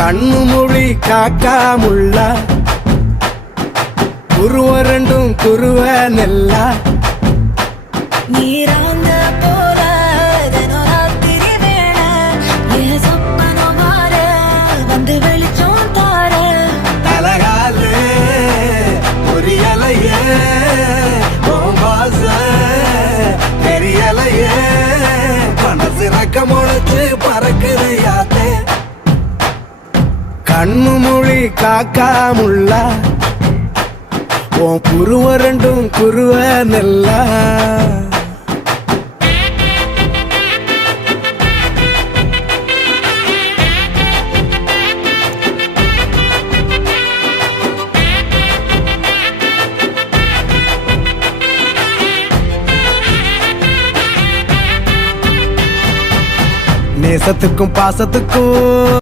கண்ணு மொழி காக்காமுள்ள குருவ ரெண்டும் குருவ நெல்லா நீராங்க போல தினராத்திரி வேளை என் சொப்பனம் மாற வந்து வெளிச்சம் தார தலகாலு புரியலையே பாச தெரியலையே மனசு ரக்க முளைச்சு பறக்குது யாத்தே கண்ணு மொழி காக்காமுள்ள உன் குருவ ரெண்டும் குருவ நெல்லா நேசத்துக்கும் பாசத்துக்கும்